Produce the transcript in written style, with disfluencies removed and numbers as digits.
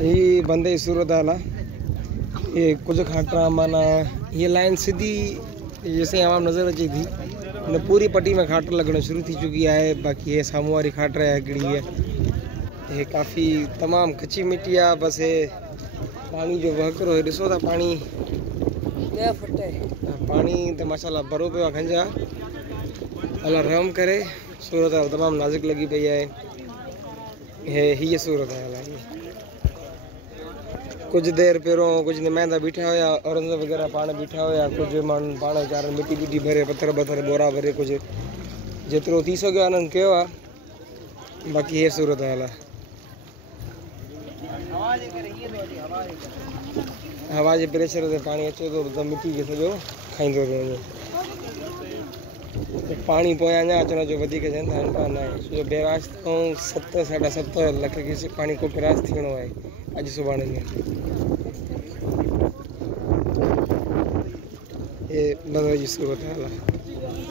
ये बंदे सूरत हाल ये कुछ खाटरा माना ये लाइन सीधी जैसे आवाम नज़र अचे थी न पूरी पट्टी में खाटर लगना शुरू थी चुकी है। बाकी ये सामू वाली खाटर है हिकिड़ी है ये काफ़ी तमाम कच्ची मिट्टी है। बस ये पानी जो वहकरो है ॾिसो था पानी पानी तो माशाल्लाह भरो पे खंजा अल्लाह रहम करे। सूरत हाल तमाम नाजुक लगी पई है ये सूरत हाल है। कुछ देर पहिरों कुछ नुमाइंदा बीठा हुआ औरंग वगैरह पान बीठा हुआ कुछ माण्हू पाण वीचारा मिट्टी बिट्टी भरे पत्थर बत्थर बोरा भरे कुछ जेतिरो थी सघियो उन्हनि कयो आहे। बाक़ी ये सूरत हाल है। हवा जे प्रेशर ते पानी अचे थो त मिट्टी खे सॼो खाईंदो थो वञे। पानी पोयां अञा अचण जो वधीक चवनि था इम्कान आहे छो जो बैराज खां 7-7.5 लख के पानी को क्रॉस थियणो आहे अॼु सुभाणे में। ये बंदर जी सूरत हाल है।